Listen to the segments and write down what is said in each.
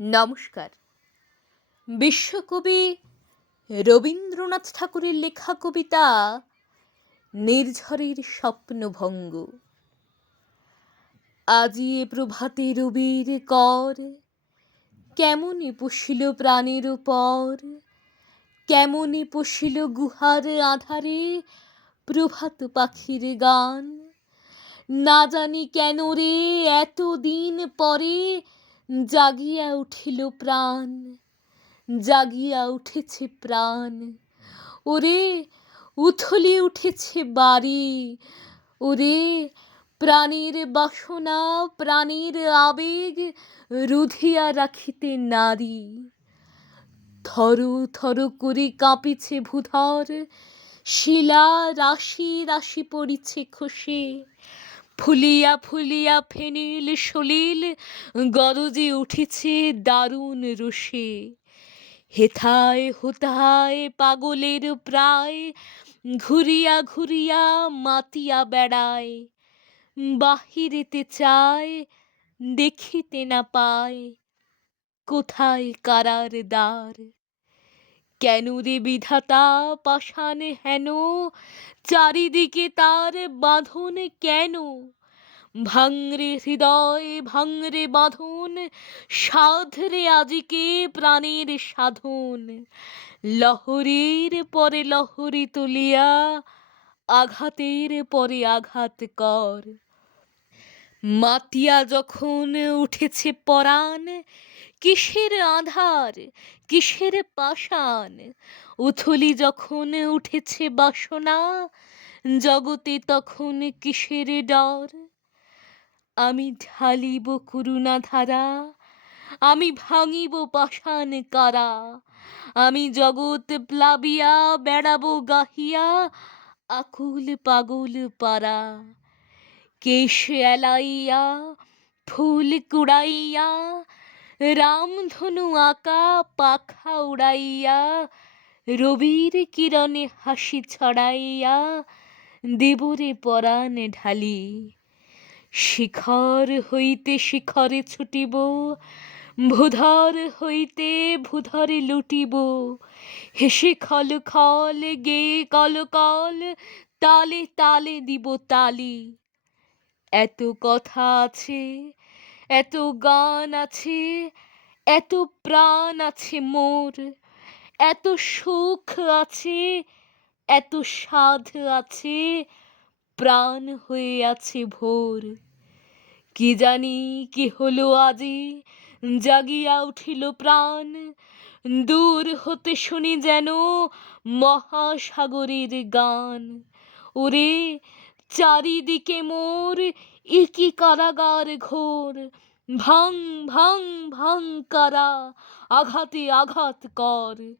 নমস্কার। বিশ্বকবি রবীন্দ্রনাথ ঠাকুরের লেখা কবিতা নির্ঝরের স্বপ্নভঙ্গ। আজি প্রভাতে রবির কর, কেমনে পুষিল প্রাণের উপর, কেমনে পুষিল গুহার আধারে প্রভাত পাখির গান। না জানি কেন রে, এতদিন পরে জাগিয়া উঠিল প্রাণ, জাগিয়া উঠেছে প্রাণ। ওরে, উথলি উঠেছে বাড়ি। ওরে, প্রাণীর বাসনা, প্রাণীর আবেগ রুধিয়া রাখিতে নারী। থর থর করে কাঁপিছে ভূধর, শিলা, রাশি রাশি পড়িছে খসে। ফুলিয়া ফুলিয়া ফেনিল সলিল, গরজে উঠেছে দারুণ রোষে হেথায় হোতায় পাগলের প্রায়, ঘুরিয়া ঘুরিয়া মাতিয়া বেড়ায়। বাহিরেতে চায়, দেখিতে না পায়, কোথায় কারার দ্বার। কেন রে বিধাতা পাষাণ হেন? চারিদিকে তার বাঁধন কেন? ভাঙরে হৃদয়, ভাঙরে বাঁধন, সাধরে আজিকে প্রাণের সাধন। লহরীর পরে লহরী তুলিয়া, আঘাতের পরে আঘাত কর। মাতিয়া যখন উঠেছে পরাণ কিসের আধার, কিসের পাষাণ? উথলি যখন উঠেছে বাসনা, জগতে তখন কিসের ডর? আমি ঢালিব করুণা ধারা আমি ভাঙিব পাষাণ কারা? আমি জগৎ প্লাবিয়া, বেড়াবো গাহিয়া, আকুল পাগল পারা। কেশ এলাইয়া, ফুল কুড়াইয়া রামধনু আঁকা, পাখা উড়াইয়া, রবির কিরণে হাসি ছড়াইয়া, দেবরে পরাণ ঢালি। শিখর হইতে শিখরে ছুটিব, ভূধর হইতে ভূধরে লুটিব। হেসে খল খল গে কল কল, তালে তালে দিব তালি। এত কথা আছে এত গান আছে, এত প্রাণ আছে মোর, এত সুখ আছে, এত সাধ আছে, প্রাণ হয়ে আছে ভোর। কি জানি কি হলো আজি, জাগিয়া উঠিল প্রাণ, দূর হতে শুনি যেন মহাসাগরের গান। ওরে চারিদিকে মোর একই কারাগার ঘোর। ভাং ভাং ভাং কারা, আঘাতে আঘাত কর।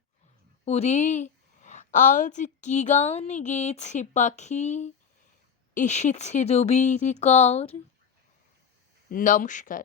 ওরে, আজ কি গান গেয়েছে পাখি? এসেছে রবির কর। নমস্কার।